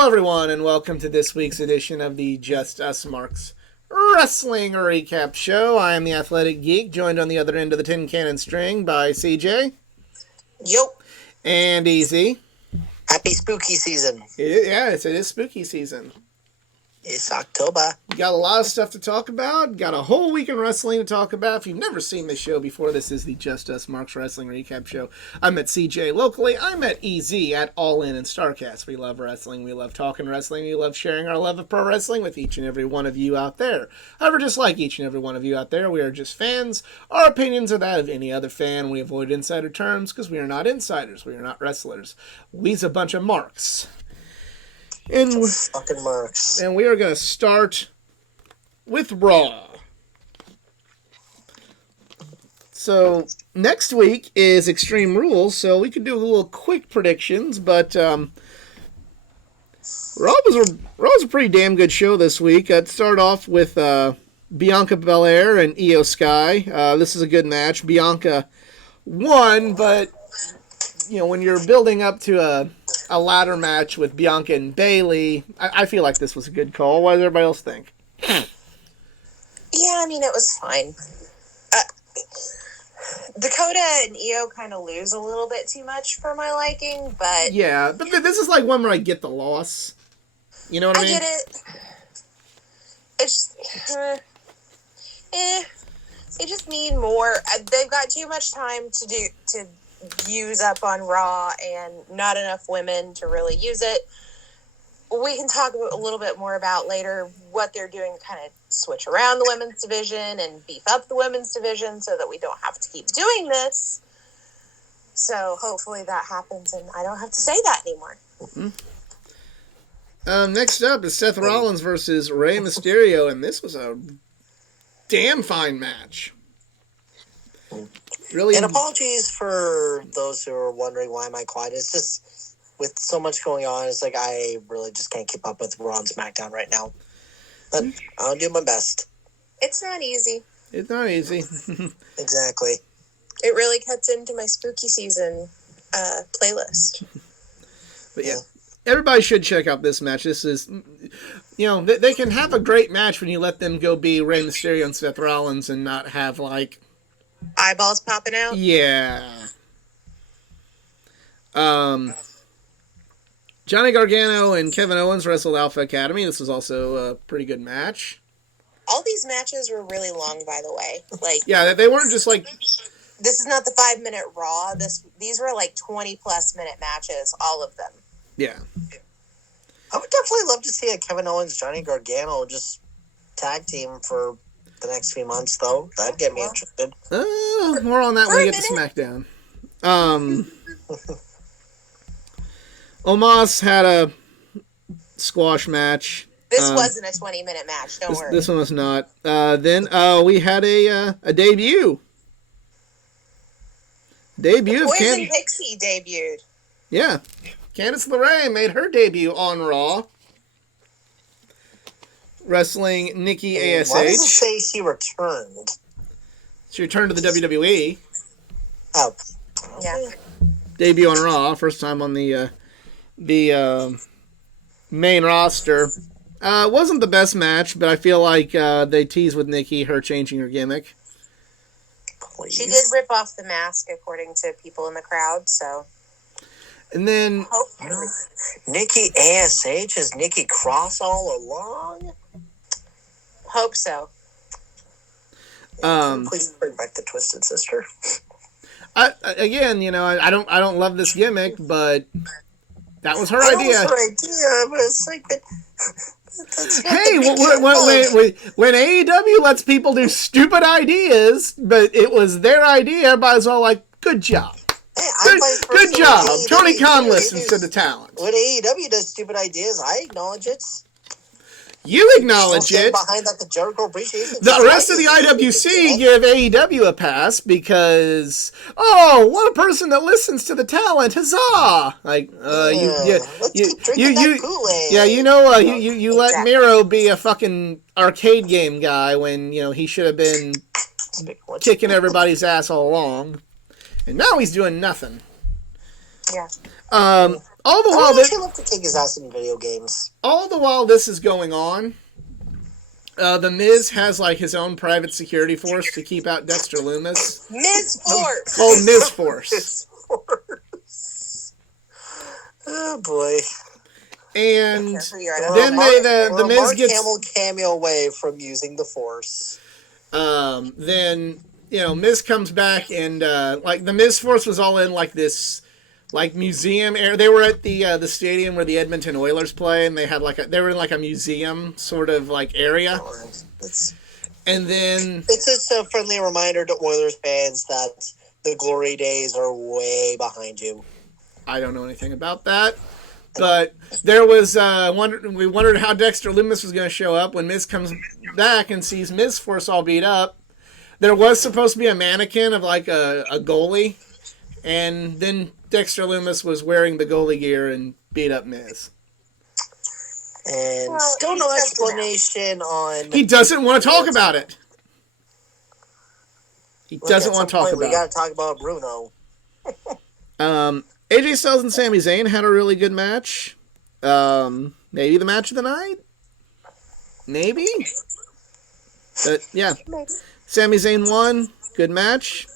Hello, everyone, and welcome to this week's edition of the Just Us Marks Wrestling Recap Show. I am the Athletic Geek, joined on the other end of the tin cannon string by CJ. Yo. And Easy. Happy spooky season. It is spooky season. It's October. We got a lot of stuff to talk about. Got a whole week in wrestling to talk about. If you've never seen this show before, this is the Just Us Marks Wrestling Recap Show. I'm at CJ locally. I'm at EZ at All In and Starcast. We love wrestling. We love talking wrestling. We love sharing our love of pro wrestling with each and every one of you out there. However, just like each and every one of you out there, we are just fans. Our opinions are that of any other fan. We avoid insider terms because we are not insiders. We are not wrestlers. We's a bunch of marks. And fucking marks. And we are going to start with Raw. So next week is Extreme Rules, so we could do a little quick predictions, but Raw was a pretty damn good show this week. I'd start off with Bianca Belair and Io Sky. This is a good match. Bianca won, but when you're building up to a ladder match with Bianca and Bayley, I feel like this was a good call. What does everybody else think? Yeah, it was fine. Dakota and Io kind of lose a little bit too much for my liking, but... Yeah, but this is like one where I get the loss. You know what I mean? I get it. It's just... They just need more. They've got too much time to use up on Raw and not enough women to really use it. We can talk a little bit more about later what they're doing to kind of switch around the women's division and beef up the women's division so that we don't have to keep doing this. So hopefully that happens and I don't have to say that anymore. Mm-hmm. Next up is Seth Rollins versus Rey Mysterio, and this was a damn fine match. Really, and apologies for those who are wondering why am I quiet. It's just with so much going on, it's like I really just can't keep up with Raw and SmackDown right now. But I'll do my best. It's not easy. It's not easy. Exactly. It really cuts into my spooky season playlist. But yeah, everybody should check out this match. This is, they can have a great match when you let them go be Rey Mysterio and Seth Rollins and not have like eyeballs popping out? Yeah. Johnny Gargano and Kevin Owens wrestled Alpha Academy. This was also a pretty good match. All these matches were really long, by the way. Yeah, they weren't just like... This is not the 5-minute Raw. These were like 20-plus minute matches, all of them. Yeah. I would definitely love to see a Kevin Owens, Johnny Gargano just tag team for the next few months, though. That'd get me interested. More on that when we get to SmackDown. Omos had a squash match. This wasn't a 20-minute match, don't worry. This one was not. Then we had a debut. The Poison Pixie debuted. Yeah. Candice LeRae made her debut on Raw. Wrestling Nikki ASH. Why does it say she returned? She returned to the WWE. Oh. Yeah. Debut on Raw. First time on the main roster. Wasn't the best match, but I feel like they teased with Nikki her changing her gimmick. Please. She did rip off the mask, according to people in the crowd, so... And then... Nikki ASH? Is Nikki Cross all along? Hope so. Please bring back the Twisted Sister. I don't love this gimmick, but that was her idea. That was her idea, but it's like... Hey, when AEW lets people do stupid ideas, but it was their idia, everybody's as well like, good job. Hey, good job. Tony Khan listens to the talent. When AEW does stupid ideas, I acknowledge it. You acknowledge it. Behind the Jericho Appreciation The rest of the IWC give AEW a pass because, what a person that listens to the talent, huzzah! You let Miro be a fucking arcade game guy when he should have been kicking everybody's ass all along, and now he's doing nothing. Yeah. all the I while would that actually love to kick his ass in video games. all the while this is going on, the Miz has like his own private security force to keep out Dexter Lumis, Ms. Force. called Miz Force. His force. Oh boy. And Careful, you're on then a- the Miz Mark gets Hamill cameo away from using the force. then Miz comes back and like the Miz Force was all in like this like museum area. They were at the stadium where the Edmonton Oilers play, and they had they were in like a museum sort of like area. And then It's just a friendly reminder to Oilers fans that the glory days are way behind you. I don't know anything about that. But there was we wondered how Dexter Lumis was going to show up when Miz comes back and sees Miz Force all beat up. There was supposed to be a mannequin of like a goalie, and then Dexter Lumis was wearing the goalie gear and beat up Miz. And Well, still no he's just explanation on. He doesn't want to talk about it. He Look, doesn't at want to some talk point, about We got to talk about Bruno. it. AJ Styles and Sami Zayn had a really good match. Maybe the match of the night? Maybe? But yeah. Sami Zayn won. Good match.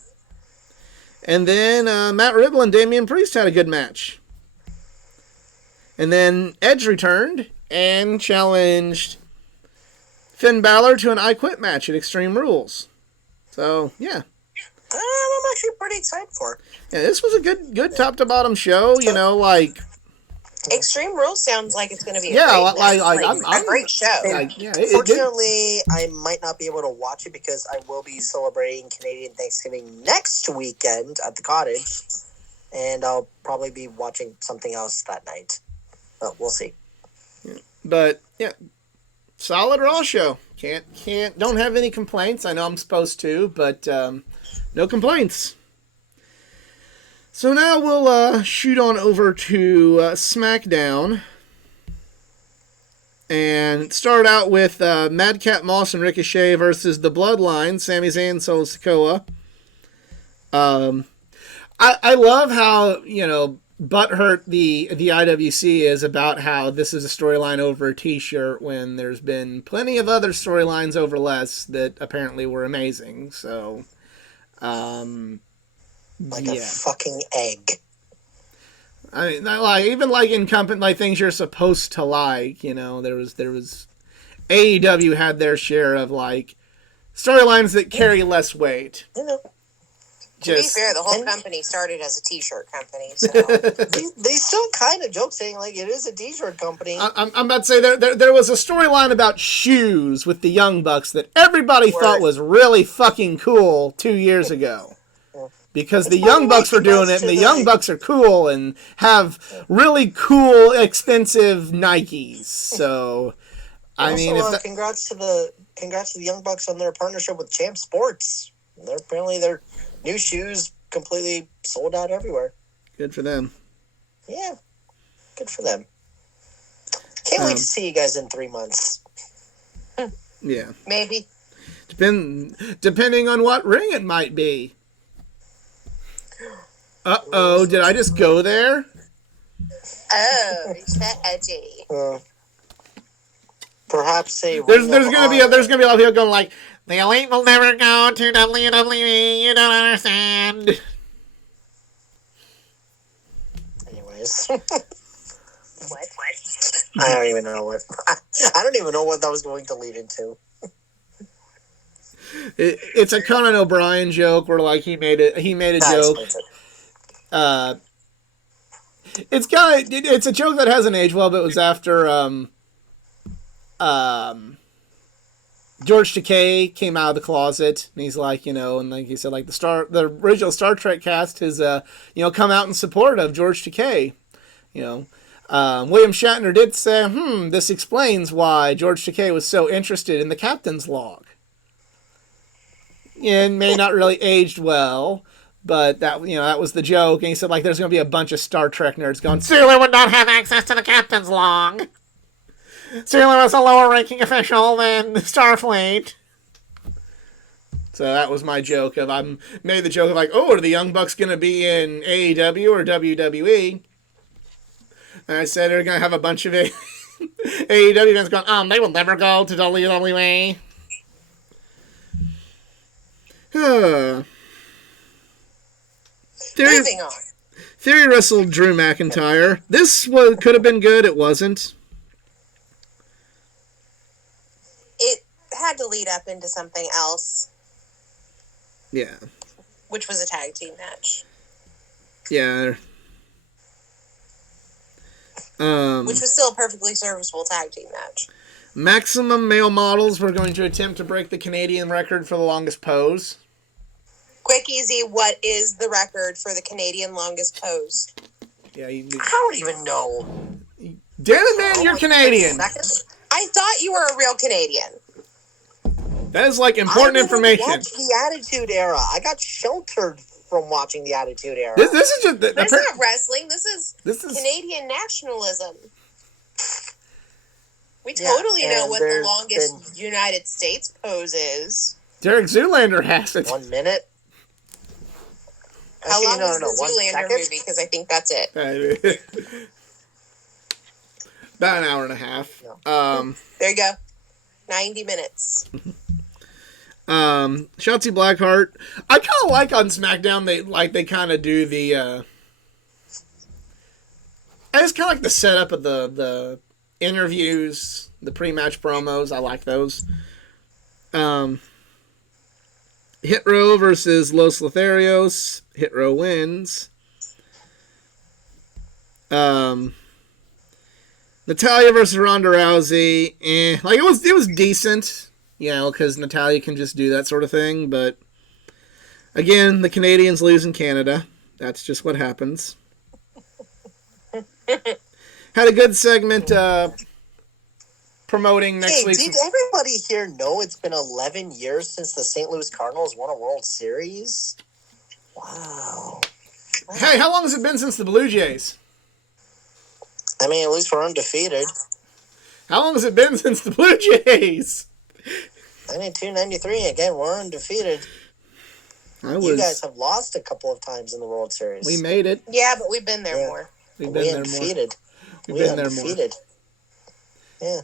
And then Matt Riddle and Damian Priest had a good match. And then Edge returned and challenged Finn Balor to an I Quit match at Extreme Rules. So, yeah. I'm actually pretty excited for. Yeah, this was a good top to bottom show, like Extreme Rules sounds like it's going to be Yeah, a I'm- great show. like, yeah, it did. Fortunately, I might not be able to watch it because I will be celebrating Canadian Thanksgiving next weekend at the cottage, and I'll probably be watching something else that night. But we'll see. But yeah, solid Raw show. Don't have any complaints. I know I'm supposed to, but no complaints. So now we'll shoot on over to SmackDown and start out with Madcap Moss and Ricochet versus the Bloodline, Sami Zayn, Solo Sikoa. I love how butthurt the IWC is about how this is a storyline over a T-shirt when there's been plenty of other storylines over less that apparently were amazing. So, Like a fucking egg. I mean, even in company, like things you're supposed to like. There was AEW had their share of like storylines that carry less weight. To be fair, the whole company started as a T-shirt company, so They still kind of joke saying like it is a T-shirt company. I'm about to say there was a storyline about shoes with the Young Bucks that everybody thought was really fucking cool 2 years ago. Because the Young Bucks were doing it, and the Young Bucks are cool and have really cool, expensive Nikes. So, I mean, congrats to the Young Bucks on their partnership with Champ Sports. Apparently their new shoes completely sold out everywhere. Good for them. Yeah, good for them. Can't wait to see you guys in 3 months. Yeah. maybe. Depending on what ring it might be. Uh-oh, did I just go there? Oh, is that edgy? Perhaps a There's gonna be a lot of people going like, the Elite will never go to WWE, you don't understand. Anyways. What? I don't even know what. I don't even know what that was going to lead into. It's a Conan O'Brien joke where like he made a joke. It's a joke that hasn't aged well, but it was after George Takei came out of the closet, and he's like, and like he said, like the original Star Trek cast has come out in support of George Takei. William Shatner did say, this explains why George Takei was so interested in the captain's log. And may not really aged well, but that was the joke. And he said, like, there's going to be a bunch of Star Trek nerds going, Sulu would not have access to the captain's log. Sulu was a lower ranking official than Starfleet. So that was my joke I made the joke of like, oh, are the Young Bucks going to be in AEW or WWE? And I said they're going to have a bunch of AEW fans going, they will never go to WWE. Moving on. Theory wrestled Drew McIntyre. This could have been good. It wasn't. It had to lead up into something else. Yeah. Which was a tag team match. Yeah. Which was still a perfectly serviceable tag team match. Maximum Male Models were going to attempt to break the Canadian record for the longest pose. Quick, easy, what is the record for the Canadian longest pose? Yeah, I don't even know. Damn it, man, you're Canadian. I thought you were a real Canadian. That is like important information. I watched the Attitude Era. I got sheltered from watching the Attitude Era. This is just. But it's not wrestling. This is Canadian nationalism. We totally know what the longest United States pose is. Derek Zoolander has it. 1 minute. How long is the Zoolander movie? Because I think that's it. About an hour and a half. Yeah. There you go. 90 minutes. Shotzi Blackheart. I kind of like on SmackDown they kind of do the. It's kind of like the setup of the interviews, the pre-match promos. I like those. Hit Row versus Los Lotharios. Hit Row wins. Natalya versus Ronda Rousey. Like it was decent, because Natalya can just do that sort of thing. But again, the Canadians lose in Canada. That's just what happens. Had a good segment promoting next week. Did everybody here know it's been 11 years since the St. Louis Cardinals won a World Series? Wow. Hey, how long has it been since the Blue Jays? I mean, at least we're undefeated. How long has it been since the Blue Jays? 92, 93. Again, we're undefeated. You guys have lost a couple of times in the World Series. We made it. Yeah, but we've been there more. We've been undefeated. We've been there more. Yeah.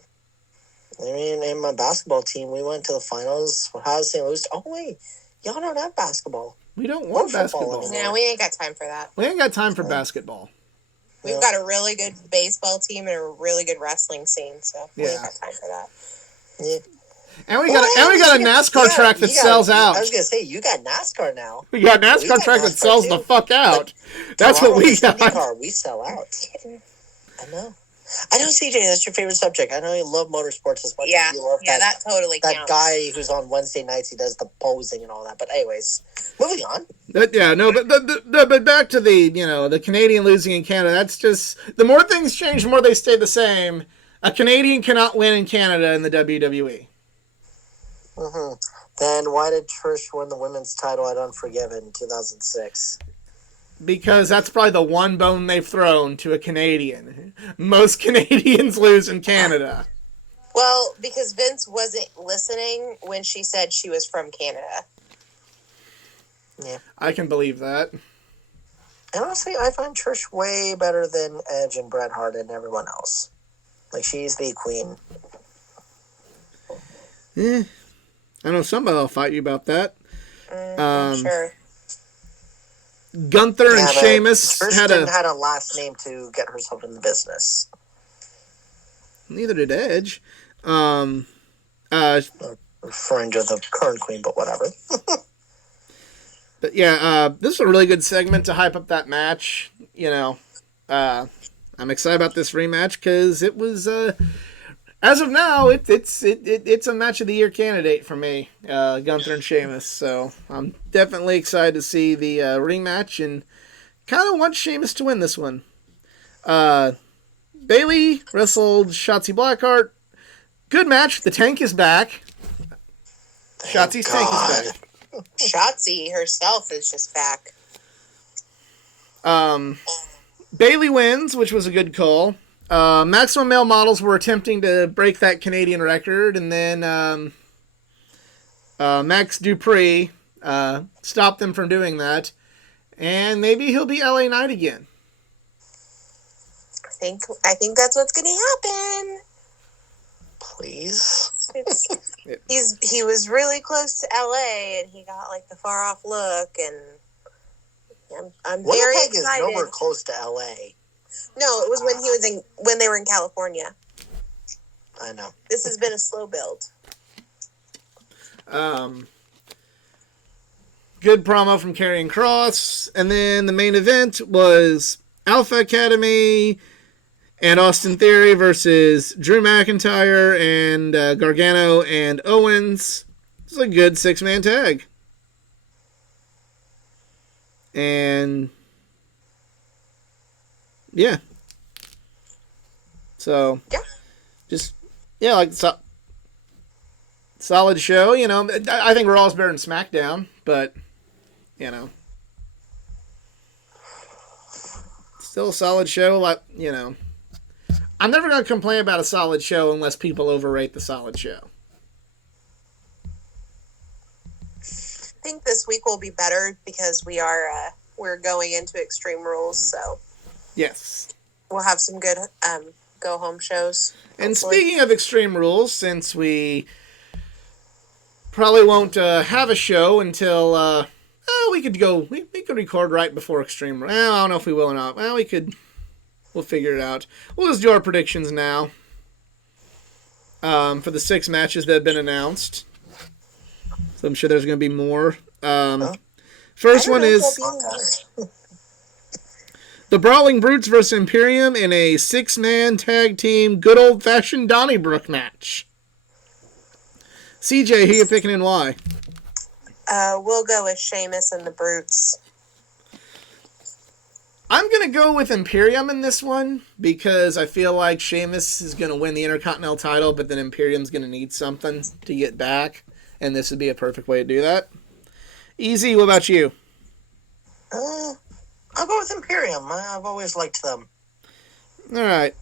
I mean, in my basketball team, we went to the finals. How's St. Louis? Oh, wait. Y'all don't have basketball. We don't want basketball. No, we ain't got time for that. We ain't got time for basketball. We've got a really good baseball team and a really good wrestling scene, so we ain't got time for that. Yeah. And we got a NASCAR track that sells out. I was gonna say you got NASCAR now. We got NASCAR track that sells the fuck out. That's what we got. NASCAR, we sell out. I know. I know, CJ, that's your favorite subject. I know you love motorsports as much as you love that totally that counts. guy who's on Wednesday nights, he does the posing and all that. But anyways, moving on. But back to the Canadian losing in Canada. That's just, the more things change, the more they stay the same. A Canadian cannot win in Canada in the WWE. Mm-hmm. Then why did Trish win the women's title at Unforgiven in 2006? Because that's probably the one bone they've thrown to a Canadian. Most Canadians lose in Canada. Well, because Vince wasn't listening when she said she was from Canada. Yeah. I can believe that. And honestly, I find Trish way better than Edge and Bret Hart and everyone else. Like, she's the queen. I know somebody will fight you about that. Sure. Gunther and Sheamus had a last name to get herself in the business. Neither did Edge. Referring to the current queen, but whatever. But yeah, this is a really good segment to hype up that match. I'm excited about this rematch because it was, as of now, it's a match of the year candidate for me, Gunther and Sheamus. So I'm definitely excited to see the rematch and kind of want Sheamus to win this one. Bayley wrestled Shotzi Blackheart. Good match. The Tank is back. Shotzi's Tank is back. Shotzi herself is just back. Bayley wins, which was a good call. Maximum Male Models were attempting to break that Canadian record, and then Max Dupree stopped them from doing that. And maybe he'll be LA Knight again. think that's what's going to happen. Please. He was really close to LA, and he got like the far off look, and I'm very Winnipeg is excited. nowhere close to LA. No, it was when they were in California. I know. This has been a slow build. Good promo from Karrion Kross, and then the main event was Alpha Academy and Austin Theory versus Drew McIntyre and Gargano and Owens. It's a good 6-man tag. And yeah. So like solid show, you know. I think Raw's better than SmackDown, but you know, still a solid show. Like, you know, I'm never going to complain about a solid show unless people overrate the solid show. I think this week will be better because we're going into Extreme Rules, so Yes. we'll have some good go home shows. And hopefully. speaking of Extreme Rules, since we probably won't have a show until we could record right before Extreme Rules. I don't know if we will or not. Well, we'll figure it out. We'll just do our predictions now for the 6 matches that have been announced. So I'm sure there's going to be more. First one is the Brawling Brutes versus Imperium in a 6-man tag team good old-fashioned Donnybrook match. CJ, who you picking and why? We'll go with Sheamus and the Brutes. I'm going to go with Imperium in this one because I feel like Sheamus is going to win the Intercontinental title, but then Imperium's going to need something to get back, and this would be a perfect way to do that. Easy, what about you? I'll go with Imperium. I've always liked them. All right.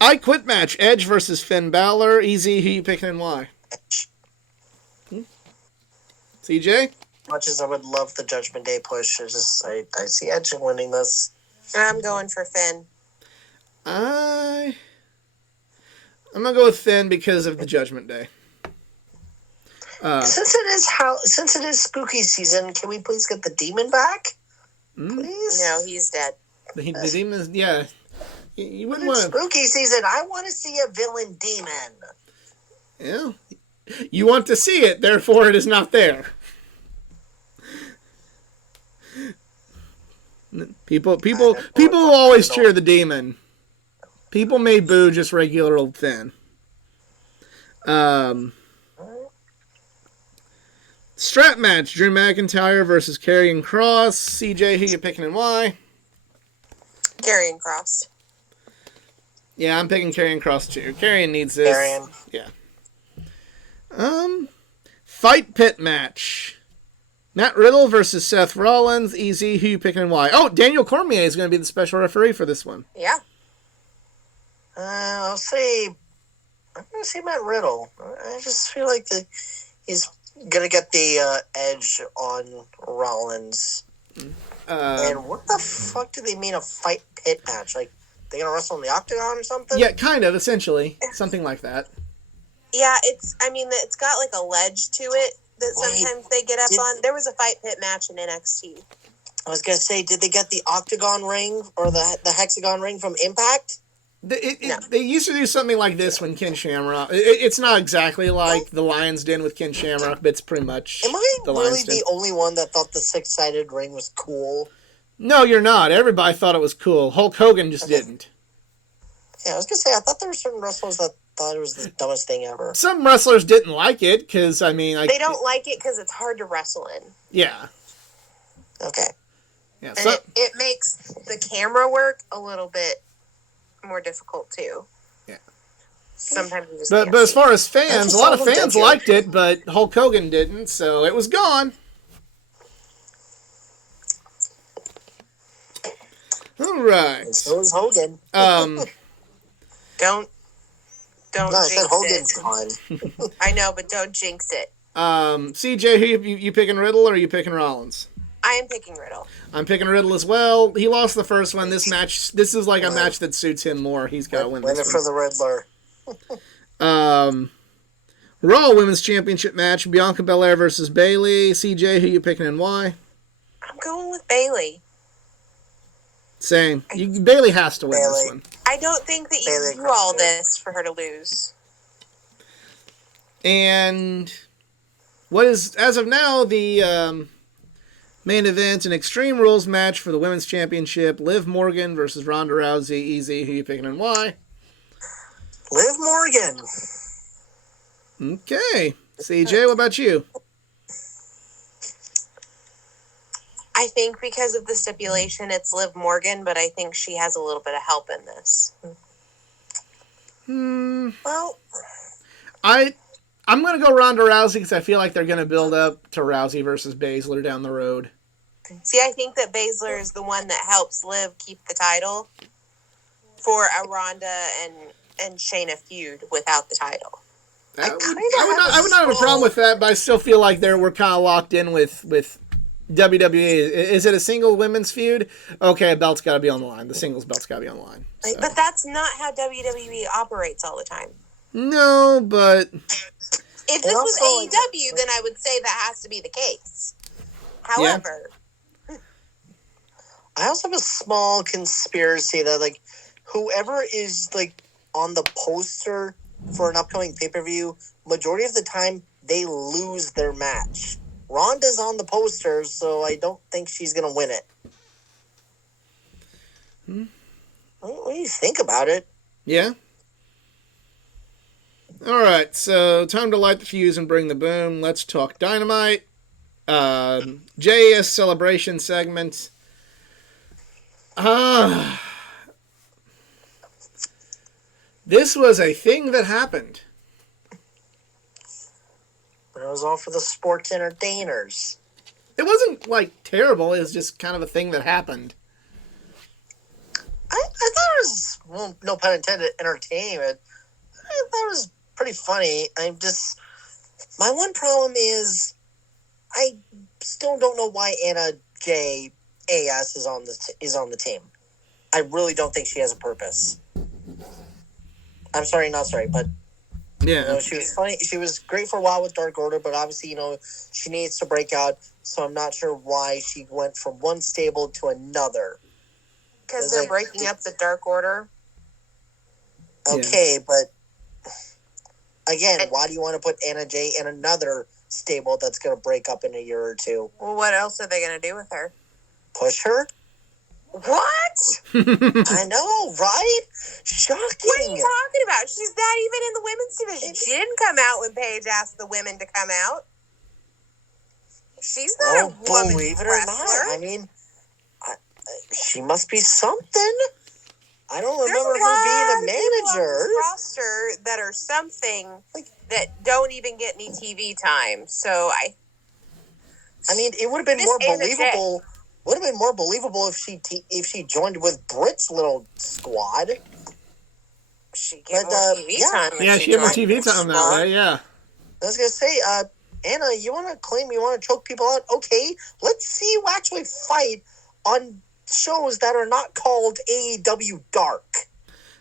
I Quit match, Edge versus Finn Balor. Easy, who you picking and why? Edge. CJ? Much as I would love the Judgment Day push, I see Edge winning this. I'm going for Finn. I'm going to go with Finn because of the Judgment Day. Since it is spooky season, can we please get the demon back? Please? No, he's dead. The demons, yeah. You wouldn't It's want to... spooky season. I want to see a villain demon. Yeah. You want to see it, therefore it is not there. People will always cheer the demon. People may boo just regular old Finn. Strap match, Drew McIntyre versus Karrion Kross. CJ, who you picking and why? Karrion Kross. Yeah, I'm picking Karrion Kross too. Karrion needs this. Karrion. Yeah. Fight pit match. Matt Riddle versus Seth Rollins. Easy, who you picking and why? Oh, Daniel Cormier is going to be the special referee for this one. Yeah. I'm going to say Matt Riddle. I just feel like he's going to get the edge on Rollins. And what the fuck do they mean a fight pit match? Like, they going to wrestle in the octagon or something? Yeah, kind of, essentially. Something like that. Yeah, it's got like a ledge to it that sometimes they get up on. There was a fight pit match in NXT. I was going to say, did they get the octagon ring or the hexagon ring from Impact? No. They used to do something like this when Ken Shamrock... It's not exactly like the Lion's Den with Ken Shamrock, but it's pretty much Am I the really Lion's Den. the only one that thought the 6-sided ring was cool? No, you're not. Everybody thought it was cool. Hulk Hogan just didn't. Yeah, I was going to say, I thought there were certain wrestlers that thought it was the dumbest thing ever. Some wrestlers didn't like it because, I mean... They don't like it because it's hard to wrestle in. Yeah. Okay. Yeah. And it makes the camera work a little bit more difficult, too. Yeah. Sometimes you just But can't as see. far as fans, a lot of That's fans liked it, but Hulk Hogan didn't, so it was gone. All right. So is Hogan. Don't No, I said jinx Hogan's it. gone. I know, but don't jinx it. CJ, who you picking Riddle or are you picking Rollins? I am picking Riddle. I'm picking Riddle as well. He lost the first one. This is like a match that suits him more. He's got to win Win this it for one. the Riddler. Raw Women's Championship match: Bianca Belair versus Bayley. CJ, who you picking and why? I'm going with Bayley. Same. Bayley has to win this Bayley. one. I don't think that you Bayley do all this for her to lose. And what is, as of now, the main event, an Extreme Rules match for the Women's Championship. Liv Morgan versus Ronda Rousey. Easy. Who you picking and why? Liv Morgan. Okay. CJ, what about you? I think because of the stipulation, it's Liv Morgan, but I think she has a little bit of help in this. Well, I'm going to go Ronda Rousey because I feel like they're going to build up to Rousey versus Baszler down the road. See, I think that Baszler is the one that helps Liv keep the title for a Ronda and Shayna feud without the title. I would not have a problem with that, but I still feel like we're kind of locked in with WWE. Is it a single women's feud? Okay, a belt's got to be on the line. The singles belt's got to be on the line. So. But that's not how WWE operates all the time. No, but If this was AEW, then I would say that has to be the case. However, I also have a small conspiracy that, like, whoever is, like, on the poster for an upcoming pay-per-view, majority of the time, they lose their match. Ronda's on the poster, so I don't think she's going to win it. What do you think about it? yeah. All right, so time to light the fuse and bring the boom. Let's talk Dynamite. JAS celebration segment. This was a thing that happened. It was all for the sports entertainers. It wasn't, like, terrible. It was just kind of a thing that happened. I thought it was, well, no pun intended, entertainment. I thought it was pretty funny. My one problem is, I still don't know why Anna J. A.S. is on the team. I really don't think she has a purpose. I'm sorry, not sorry, but Yeah. she was funny. She was great for a while with Dark Order, but obviously, she needs to break out. So I'm not sure why she went from one stable to another. because they're breaking up the Dark Order. Okay, but again, why do you want to put Anna J in another stable that's going to break up in a year or two? Well, what else are they going to do with her? Push her? What? I know, right? Shocking. What are you talking about? She's not even in the women's division. She didn't come out when Paige asked the women to come out. She's not a women's believe it or wrestler. not. I mean, she must be something. I don't remember her being a manager. On this roster that are something that don't even get any TV time. So I mean, it would have been more believable. Would have been more believable if she joined with Britt's little squad. She get more TV time. Yeah, she had more TV time that way. Yeah. I was gonna say, Anna, you want to claim you want to choke people out? Okay, let's see you actually fight on shows that are not called AEW Dark.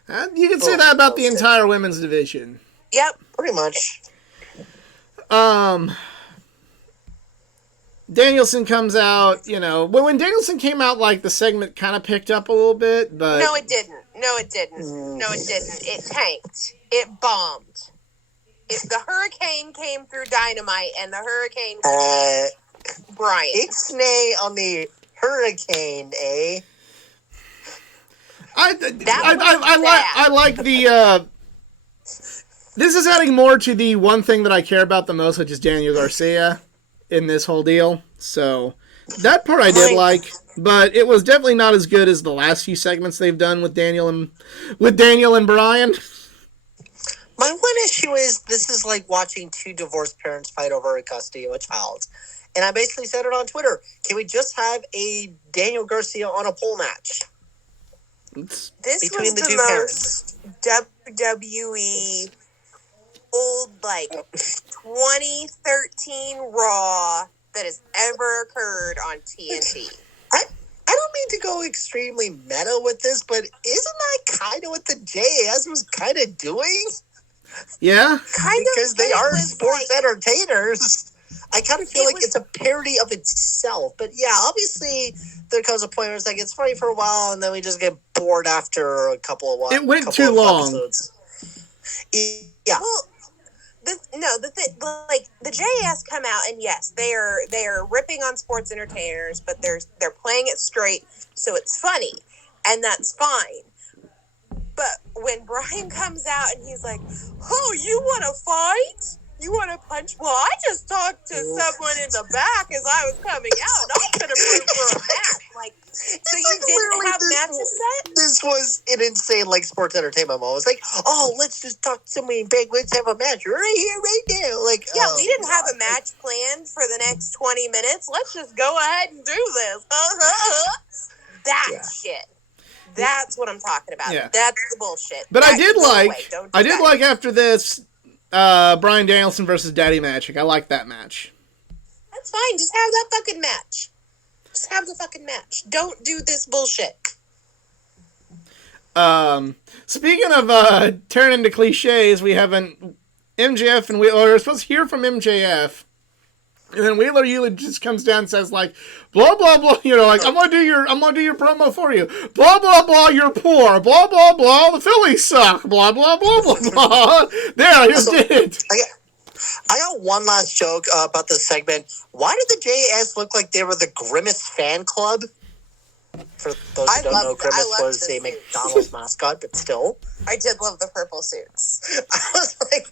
You can say that about the entire women's division. Yep. Pretty much. Danielson comes out, when Danielson came out, the segment kind of picked up a little bit, but... No, it didn't. It tanked. It bombed. The hurricane came through Dynamite, and the hurricane came Brian. Ixnay on the hurricane, eh? I like the... This is adding more to the one thing that I care about the most, which is Daniel Garcia in this whole deal. So that part I did like, but it was definitely not as good as the last few segments they've done with Daniel and Brian. My one issue is this is like watching two divorced parents fight over a custody of a child. And I basically said it on Twitter. Can we just have a Daniel Garcia on a pole match? This was the most WWE old, 2013 Raw that has ever occurred on TNT. I don't mean to go extremely meta with this, but isn't that kind of what the JAS was kind of doing? Yeah? Because they are sports entertainers. I kind of feel like it's a parody of itself. But yeah, obviously there comes a point where it's like it's funny for a while, and then we just get bored after a couple of while. It went too long. Episodes. Yeah. Well, the JAS come out, and yes, they are ripping on sports entertainers, but they're playing it straight, so it's funny, and that's fine. But when Brian comes out and he's like, "Oh, you want to fight? You want to punch?" Well, I just talked to someone in the back as I was coming out, and I'm gonna move for a match. Like, so you didn't have matches set? This was an insane, like, sports entertainment moment. It's like, oh, let's just talk to somebody in big wigs, have a match right here, right now. Like, yeah, we didn't have a match planned for the next 20 minutes. Let's just go ahead and do this. That shit. That's what I'm talking about. Yeah. That's the bullshit. But that I did like after this, Bryan Danielson versus Daddy Magic. I like that match. That's fine. Just have that fucking match. Just have the fucking match. Don't do this bullshit. Speaking of turning into cliches, we have an MJF and we're supposed to hear from MJF. And then Wheeler Yulich just comes down and says, like, blah blah blah, like, I'm gonna do your promo for you. Blah blah blah, you're poor. Blah blah blah, the Phillies suck. Blah blah blah blah blah. There, I just did it. I got one last joke about this segment. Why did the JAS look like they were the Grimace fan club? For those who don't know, Grimace was a McDonald's mascot, but still. I did love the purple suits. I was like,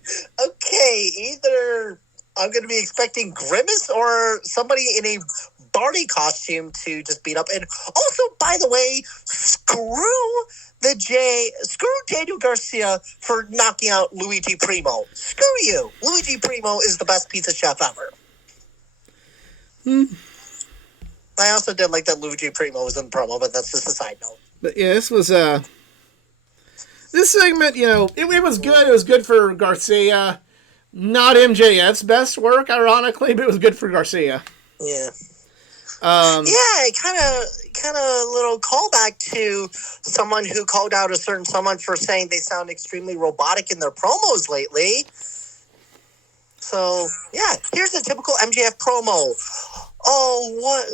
okay, either I'm going to be expecting Grimace or somebody in a Barney costume to just beat up. And also, by the way, screw Daniel Garcia for knocking out Luigi Primo. Screw you. Luigi Primo is the best pizza chef ever. I also did like that Luigi Primo was in the promo, but that's just a side note. But yeah, this was this segment, it was good. It was good for Garcia. Not MJF's best work, ironically, but it was good for Garcia. Yeah. Kind of little callback to someone who called out a certain someone for saying they sound extremely robotic in their promos lately. So, yeah, here's a typical MJF promo. Oh, what?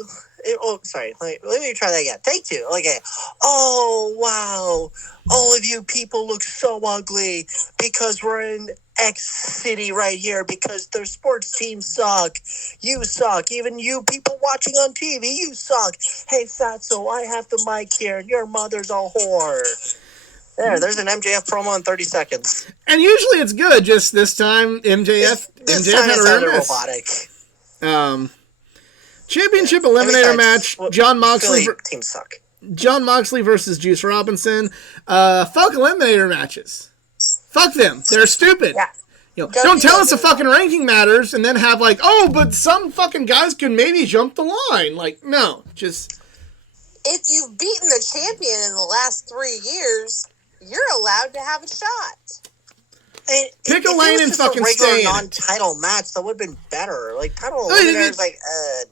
Oh, sorry. Let me try that again. Take two. Okay. Oh, wow. All of you people look so ugly because we're in X city right here because their sports teams suck. You suck. Even you people watching on TV, you suck. Hey, Fatso, I have the mic here and your mother's a whore. There's an MJF promo in 30 seconds. And usually it's good. Just this time, MJF time had a rare miss. Robotic. Championship eliminator match. Jon Moxley. Teams suck. Jon Moxley versus Juice Robinson. Fuck eliminator matches. Fuck them. They're stupid. Yeah. Don't tell us the fucking ranking matters and then have like, oh, but some fucking guys could maybe jump the line. Like, no, just. If you've beaten the champion in the last 3 years, you're allowed to have a shot. Pick a lane and fucking stay in it. Non-title match, that would have been better. Like, title eliminators,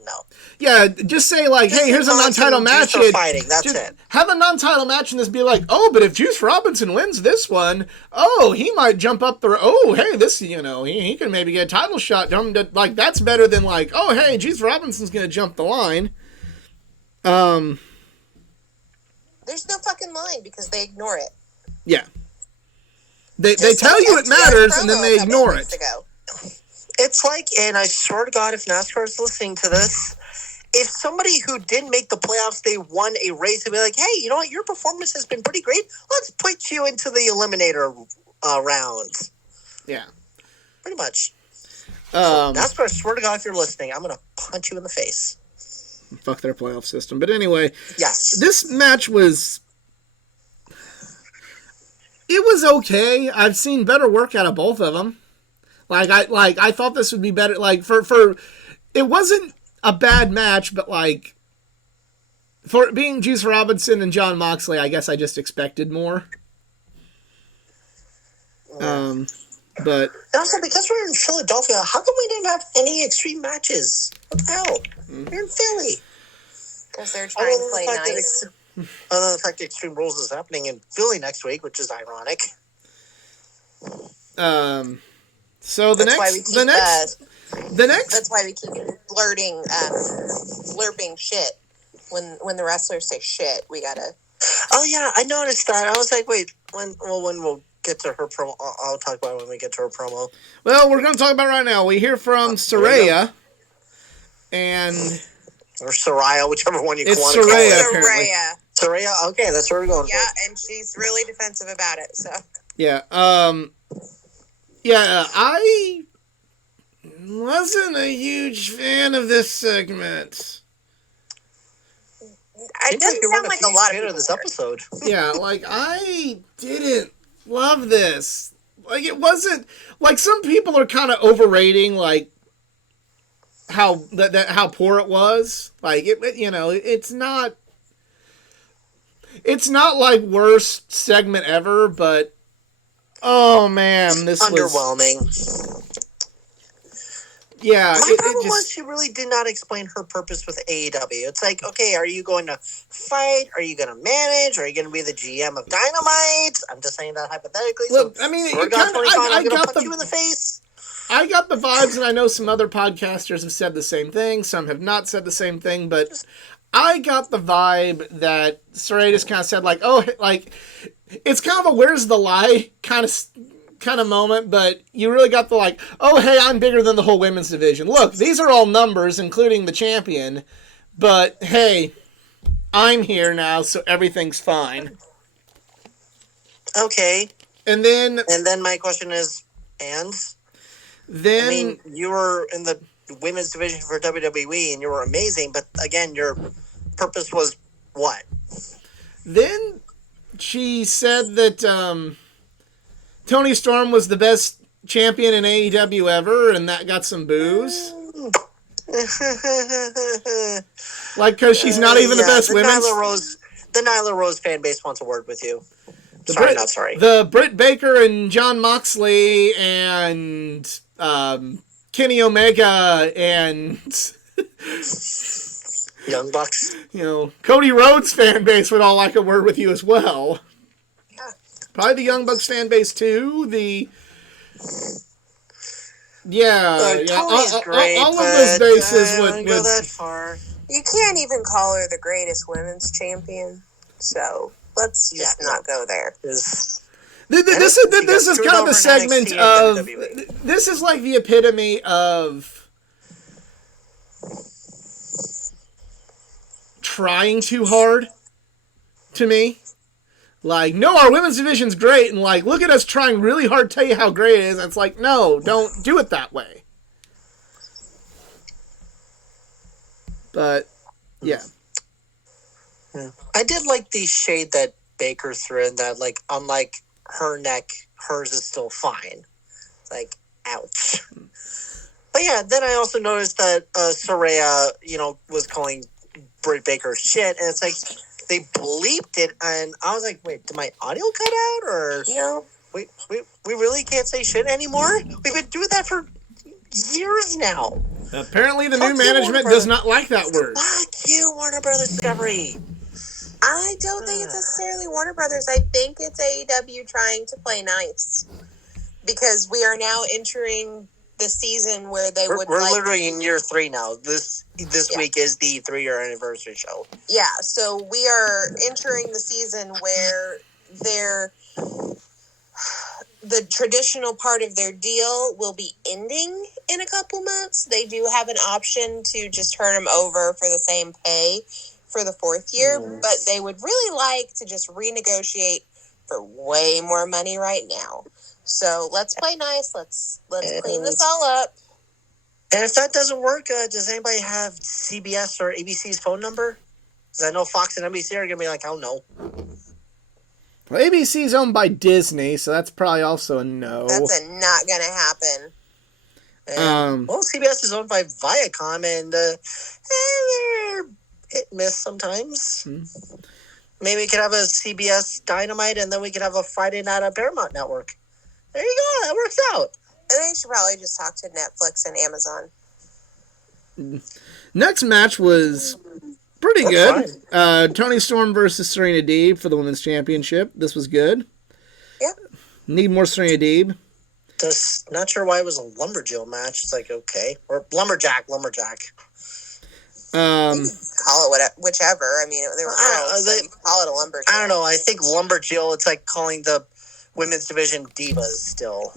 no. Yeah, just say, like, hey, here's a non-title match. Fighting, that's it. Have a non-title match and just be like, oh, but if Juice Robinson wins this one, oh, he might jump up the... Oh, hey, this, he can maybe get a title shot. Like, that's better than, like, oh, hey, Juice Robinson's going to jump the line. There's no fucking line because they ignore it. Yeah. They tell you it matters, and then they ignore it. It's like, and I swear to God, if NASCAR is listening to this, if somebody who didn't make the playoffs, they won a race, they'd be like, hey, you know what, your performance has been pretty great. Let's put you into the eliminator rounds. Yeah. Pretty much. NASCAR, I swear to God, if you're listening, I'm going to punch you in the face. Fuck their playoff system. But anyway, yes, this match was... It was okay. I've seen better work out of both of them. I thought this would be better. Like for it wasn't a bad match, but like for it being Juice Robinson and Jon Moxley, I guess I just expected more. But and also because we're in Philadelphia, how come we didn't have any extreme matches? What the hell? You're in Philly. Because they're trying to play nice. Other than the fact that Extreme Rules is happening in Philly next week, which is ironic. So That's why we keep the next. That's why we keep blurping shit when the wrestlers say shit. We gotta. Oh yeah, I noticed that. I was like, wait, when we'll get to her promo. I'll talk about it when we get to her promo. Well, we're going to talk about it right now. We hear from Saraya, and or Saraya, whichever one you want to call Saraya, it. apparently. Saraya. Okay, that's where we're going. Yeah, and she's really defensive about it. So yeah, I wasn't a huge fan of this segment. It doesn't sound like a lot of people this episode. Yeah, like I didn't love this. Like it wasn't like some people are kind of overrating like how how poor it was. Like it's not like worst segment ever, but oh man, this underwhelming. Yeah, my problem was she really did not explain her purpose with AEW. It's like, okay, are you going to fight? Are you going to manage? Are you going to be the GM of Dynamite? I'm just saying that hypothetically. Look, I mean, I'm going to punch you in the face. I got the vibes, and I know some other podcasters have said the same thing. Some have not said the same thing, but I got the vibe that Saraya just kind of said, like, oh, like, it's kind of a where's the lie kind of moment, but you really got the like, oh, hey, I'm bigger than the whole women's division. Look, these are all numbers, including the champion, but hey, I'm here now, so everything's fine. Okay. And then my question is, then I mean, you were in the women's division for WWE, and you were amazing, but again, your purpose was what? Then she said that Tony Storm was the best champion in AEW ever, and that got some boos. Like, because she's not even the best women's. The Nyla Rose fan base wants a word with you. Sorry. The Britt Baker and Jon Moxley and Kenny Omega and Young Bucks. Cody Rhodes fan base would all like a word with you as well. Probably the Young Bucks fan base too. All of those bases would go that far. You can't even call her the greatest women's champion. So let's just not go there. This is kind of the segment of this is like the epitome of trying too hard to me. Like, no, our women's division's great, and like, look at us trying really hard to tell you how great it is. And it's like, no, don't do it that way. But yeah. I did like the shade that Baker threw in that, like, unlike her neck, hers is still fine. Like, ouch. But yeah, then I also noticed that Saraya, was calling Britt Baker shit, and it's like, they bleeped it, and I was like, wait, did my audio cut out? Or, we really can't say shit anymore? We've been doing that for years now. Apparently the new management does not like that word. Fuck you, Warner Brothers Discovery. I don't think it's necessarily Warner Brothers. I think it's AEW trying to play nice. Because we are now entering the season where we're literally in year 3 now. This week is the 3-year anniversary show. Yeah, so we are entering the season where the traditional part of their deal will be ending in a couple months. They do have an option to just turn them over for the same pay for the 4th year, but they would really like to just renegotiate for way more money right now. So let's play nice. Let's clean this all up. And if that doesn't work, does anybody have CBS or ABC's phone number? Because I know Fox and NBC are going to be like, I don't know. Well, ABC's owned by Disney, so that's probably also a no. That's not going to happen. And, CBS is owned by Viacom, and they're hit and miss sometimes. Maybe we could have a CBS Dynamite, and then we could have a Friday night on Paramount Network. There you go. That works out. I think you should probably just talk to Netflix and Amazon. Next match was pretty good. Toni Storm versus Serena Deeb for the Women's Championship. This was good. Yeah. Need more Serena Deeb. Just not sure why it was a lumberjill match. It's like, okay. Or lumberjack. Call it whichever. I mean, they were girls, so you can call it a lumberjack. I don't know. I think lumberjill, it's like calling the women's division divas still.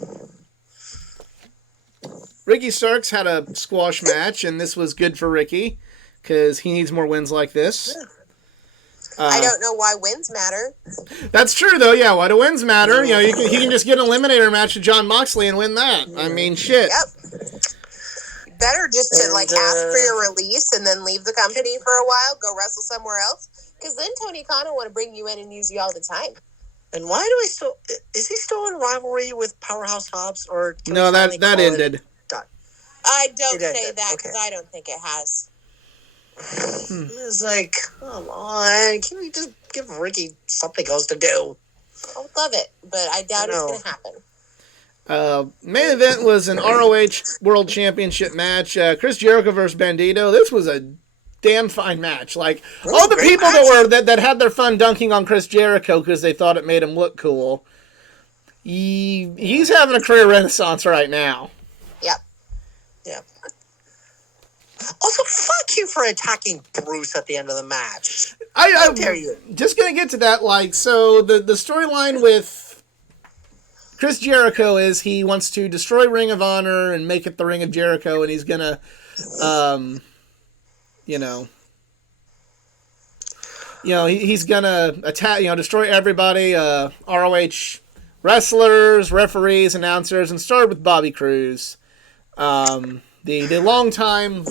Ricky Starks had a squash match, and this was good for Ricky because he needs more wins like this. I don't know why wins matter. That's true, though. Yeah, why do wins matter? You know, he can just get an eliminator match with Jon Moxley and win that. I mean, shit. Yep. Better just to ask for your release and then leave the company for a while, go wrestle somewhere else. Because then Tony Khan will want to bring you in and use you all the time. And why do I still? Is he still in rivalry with Powerhouse Hobbs or? No, that ended. I don't say that because I don't think it has. It's like, come on, can we just give Ricky something else to do? I would love it, but I doubt it's going to happen. Main event was an ROH World Championship match. Chris Jericho versus Bandito. This was a damn fine match. Like all the people that had their fun dunking on Chris Jericho because they thought it made him look cool. He's having a career renaissance right now. Yep. Also, fuck you for attacking Bruce at the end of the match. How dare you? Just gonna get to that. Like, so the storyline with Chris Jericho is he wants to destroy Ring of Honor and make it the Ring of Jericho, and he's gonna, he's gonna attack, destroy everybody, ROH wrestlers, referees, announcers, and start with Bobby Cruise. The longtime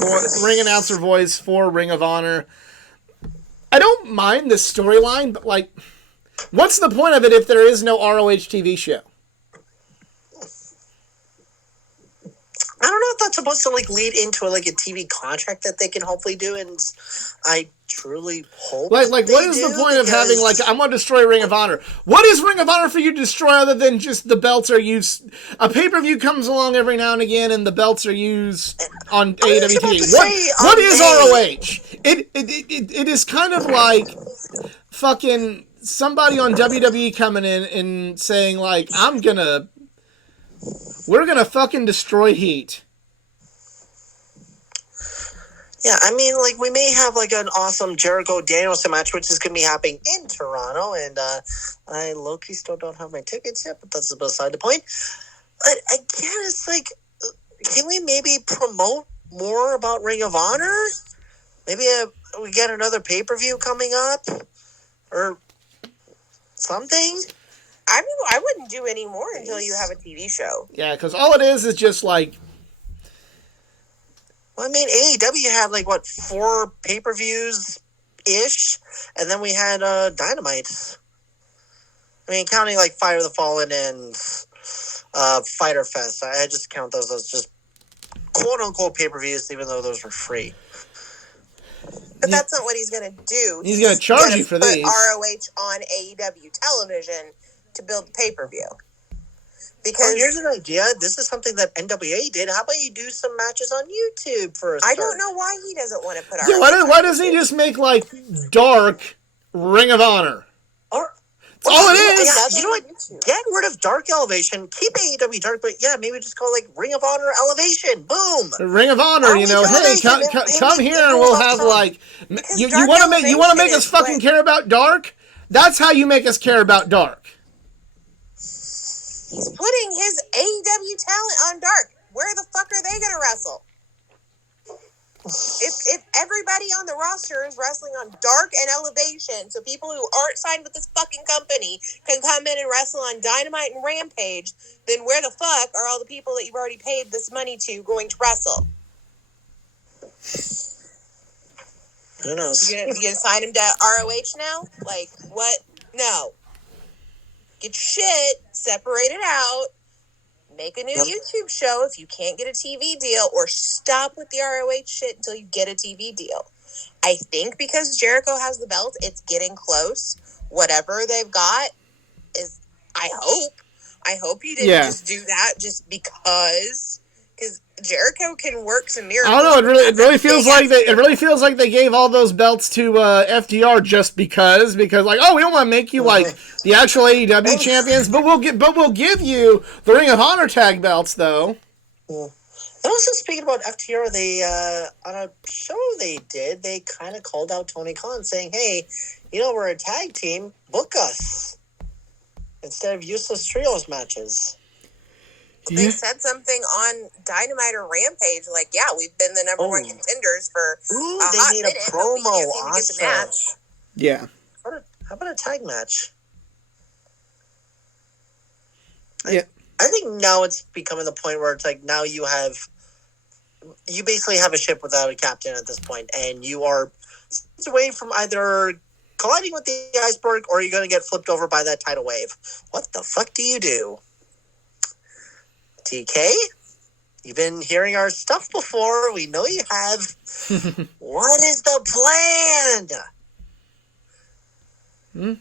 ring announcer voice for Ring of Honor. I don't mind this storyline, but what's the point of it if there is no ROH TV show? I don't know if that's supposed to lead into a TV contract that they can hopefully do, and I truly hope. What is the point of having I'm gonna destroy Ring of Honor? What is Ring of Honor for you to destroy other than just the belts are used? A pay-per-view comes along every now and again, and the belts are used on AEW TV. What is ROH? It is kind of like fucking somebody on WWE coming in and saying we're gonna fucking destroy Heat. Yeah, I mean, we may have an awesome Jericho Danielson match, which is gonna be happening in Toronto, and I low-key still don't have my tickets yet, but that's beside the point. But again, it's can we maybe promote more about Ring of Honor? Maybe we get another pay-per-view coming up, or something. I wouldn't do any more until you have a TV show. Yeah, because all it is just Well, I mean, AEW had 4 pay-per-views ish, and then we had Dynamite. I mean, counting Fire the Fallen and Fyter Fest, I just count those as just quote unquote pay-per-views, even though those were free. But that's not what he's going to do. He's going to charge you for these. ROH on AEW television to build the pay-per-view. Because here's an idea. This is something that NWA did. How about you do some matches on YouTube for a start? I don't know why he doesn't want to put our. Yeah, why doesn't he just make Dark Ring of Honor? That's all it is. Yeah, you know what? Get rid of Dark Elevation. Keep AEW Dark, but maybe just call Ring of Honor Elevation. Boom. Ring of Honor. Hey, come here and we'll have you want to make us fucking care about Dark? That's how you make us care about Dark. He's putting his AEW talent on Dark. Where the fuck are they going to wrestle? If everybody on the roster is wrestling on Dark and Elevation, so people who aren't signed with this fucking company can come in and wrestle on Dynamite and Rampage, then where the fuck are all the people that you've already paid this money to going to wrestle? Who knows? You gonna sign him to ROH now? What? No. Get your shit, separate it out, make a new YouTube show if you can't get a TV deal, or stop with the ROH shit until you get a TV deal. I think because Jericho has the belt, it's getting close. Whatever they've got is, I hope you didn't just do that just because because Jericho can work some I miracles. don't know. It really feels like they gave all those belts to FTR just because like, oh, we don't want to make you like the actual AEW champions, but we'll give you the Ring of Honor tag belts though. Yeah. And also, speaking about FTR, they on a show they did, they kind of called out Tony Khan, saying, "Hey, we're a tag team. Book us instead of useless trios matches." They said something on Dynamite or Rampage, like, "Yeah, we've been the number one contenders for a hot need minute, a but we promo. can't seem to get the match." Yeah. How about a tag match? Yeah. I think now it's becoming the point where it's like now you basically have a ship without a captain at this point, and you are away from either colliding with the iceberg or you're going to get flipped over by that tidal wave. What the fuck do you do? TK, you've been hearing our stuff before. We know you have. What is the plan?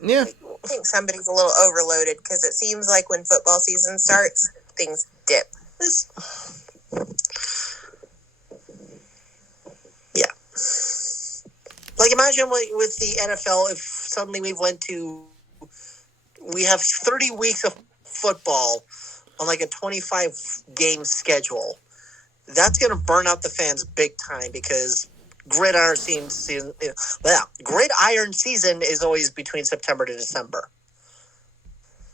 Yeah. I think somebody's a little overloaded because it seems like when football season starts, things dip. Yeah. Like, imagine with the NFL, if suddenly we have 30 weeks of football on like a 25-game schedule. That's going to burn out the fans big time because gridiron season is always between September to December.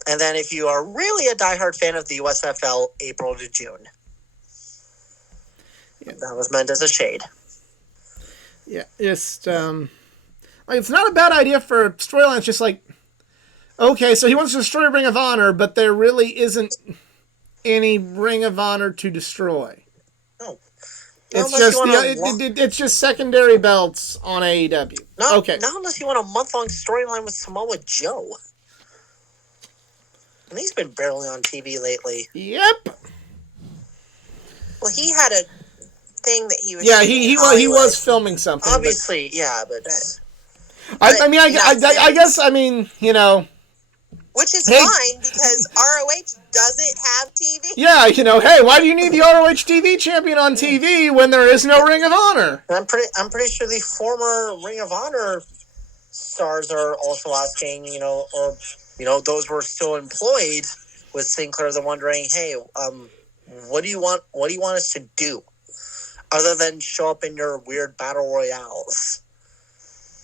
And then if you are really a diehard fan of the USFL, April to June. Yeah. That was meant as a shade. Yeah, just like it's not a bad idea for storylines. Just like, okay, so he wants to destroy Ring of Honor, but there really isn't any Ring of Honor to destroy. No. It's just it's just secondary belts on AEW. Okay. Not unless you want a month-long storyline with Samoa Joe. And he's been barely on TV lately. Yep. Well, he had a thing that he was. Yeah, he was filming something. Obviously, yeah, but I guess which is fine because ROH doesn't have TV. Yeah, hey, why do you need the ROH TV champion on TV when there is no Ring of Honor? And I'm pretty sure the former Ring of Honor stars are also asking, those who are still employed with Sinclair, they're wondering, hey, what do you want us to do other than show up in your weird battle royales?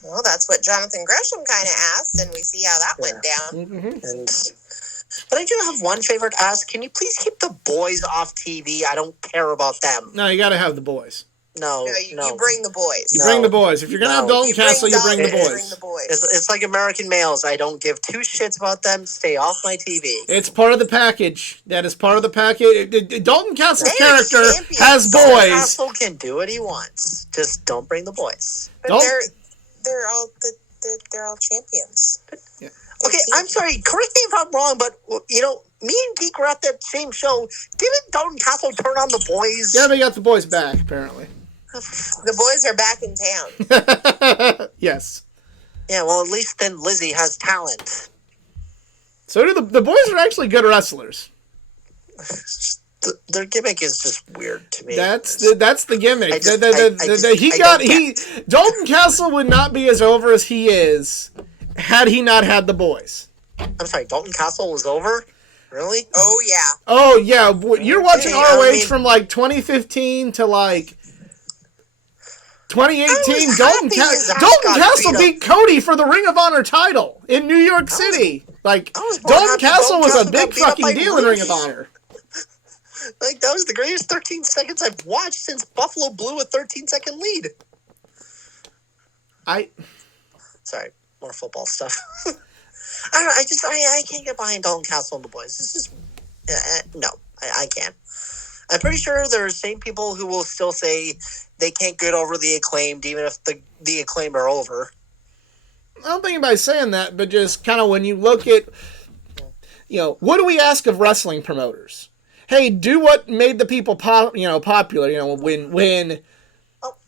Well, that's what Jonathan Gresham kind of asked, and we see how that went down. Mm-hmm. But I do have one favor to ask. Can you please keep the boys off TV? I don't care about them. No, you got to have the boys. No, you bring the boys. You bring the boys. If you're going to have Dalton Castle, you bring the boys. It's like American males. I don't give two shits about them. Stay off my TV. It's part of the package. That is part of the package. Dalton Castle's character has boys. Dalton Castle can do what he wants. Just don't bring the boys. But they're all champions. Yeah. Okay, I'm sorry. Correct me if I'm wrong, but me and Geek were at that same show. Didn't Dalton Castle turn on the boys? Yeah, they got the boys back apparently. The boys are back in town. Yes. Yeah, well, at least then Lizzie has talent. So do the boys are actually good wrestlers. Their gimmick is just weird to me. That's the gimmick. Dalton Castle would not be as over as he is had he not had the boys. I'm sorry, Dalton Castle was over? Really? Oh yeah. Oh yeah. You're watching ROH from like 2015 to like 2018. Dalton Castle beat Cody for the Ring of Honor title in New York City. Dalton Castle was a big fucking deal in Ring of Honor. Like, that was the greatest 13 seconds I've watched since Buffalo blew a 13-second lead. Sorry, more football stuff. I don't know, I can't get behind Dalton Castle and the boys. This is no, I can't. I'm pretty sure there are the same people who will still say they can't get over the Acclaimed, even if the Acclaimed are over. I don't think anybody's saying that, but just kind of when you look at, what do we ask of wrestling promoters? Hey, do what made the people popular. When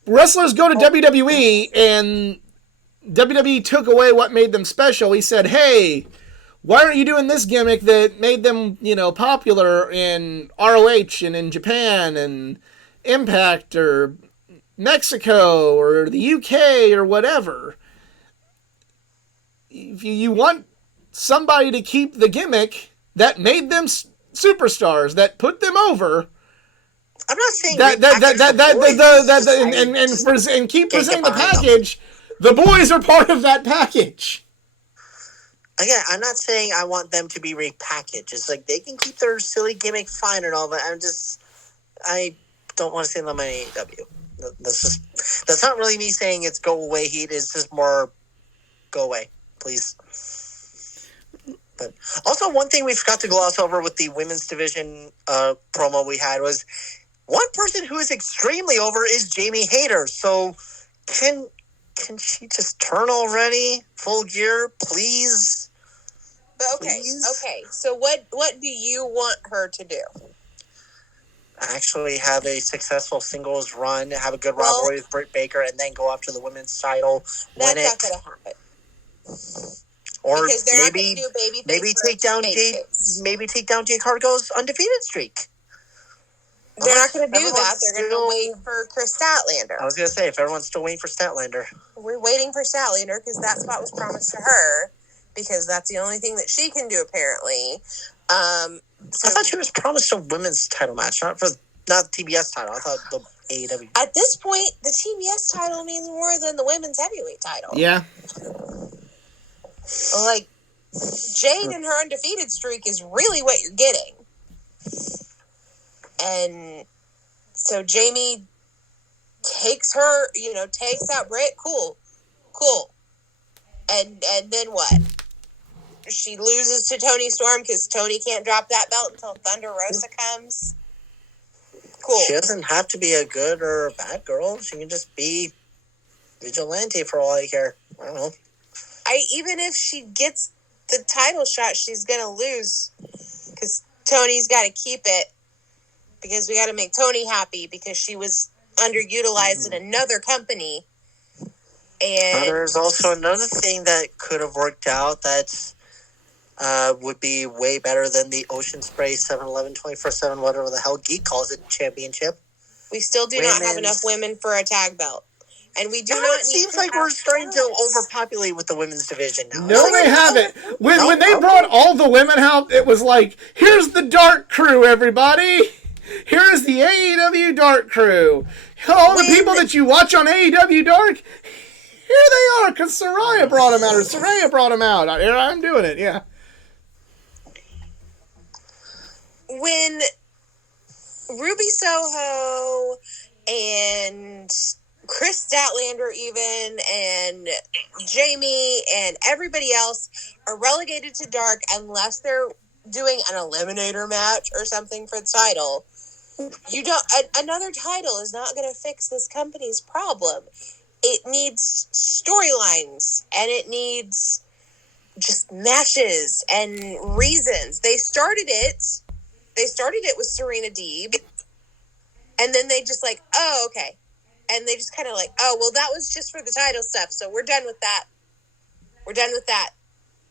wrestlers go to WWE and WWE took away what made them special, he said, hey, why aren't you doing this gimmick that made them, popular in ROH and in Japan and Impact or Mexico or the UK or whatever? If you want somebody to keep the gimmick that made them superstars, that put them over. I'm not saying and keep presenting the package. The boys are part of that package. Again, I'm not saying I want them to be repackaged. It's like they can keep their silly gimmick fine and all, but I don't want to see them on AEW. That's not really me saying it's go away heat. It's just more go away, please. But also, one thing we forgot to gloss over with the women's division promo we had was one person who is extremely over is Jamie Hayter. So can she just turn already? Full gear, please? Okay. So what do you want her to do? Actually have a successful singles run, have a good rivalry with Britt Baker, and then go after the women's title. That's not going to happen. Or because they're not going to do baby take down Jade Cargilla's undefeated streak. They're not going to do that. They're going to wait for Chris Statlander. I was going to say, if everyone's still waiting for Statlander. We're waiting for Statlander because that spot was promised to her because that's the only thing that she can do, apparently. I thought she was promised a women's title match, not the TBS title. I thought the AEW. At this point, the TBS title means more than the women's heavyweight title. Yeah. Like, Jade and her undefeated streak is really what you're getting. And so Jamie takes her, takes out Britt. Cool. And then what? She loses to Toni Storm because Toni can't drop that belt until Thunder Rosa comes. Cool. She doesn't have to be a good or a bad girl. She can just be vigilante for all I care. I don't know. Even if she gets the title shot, she's going to lose because Tony's got to keep it because we got to make Toni happy because she was underutilized in another company. And there's also another thing that could have worked out that would be way better than the Ocean Spray 7-Eleven 24/7, whatever the hell Geek calls it, championship. We still do not have enough women for a tag belt. And we do not It seems like we're starting to overpopulate with the women's division now. No, they haven't. When they brought all the women out, it was like, here's the Dark Crew, everybody. Here's the AEW Dark Crew. All the people that you watch on AEW Dark, here they are, because Saraya brought them out, or Saraya brought them out. Here I'm doing it, yeah. When Ruby Soho and Chris Statlander even and Jamie and everybody else are relegated to Dark unless they're doing an eliminator match or something for the title, another title is not going to fix this company's problem. It needs storylines and it needs just matches and reasons. They started it with Serena Deeb, and then they just like, oh, okay. And they just kind of like, oh, well, that was just for the title stuff, so we're done with that.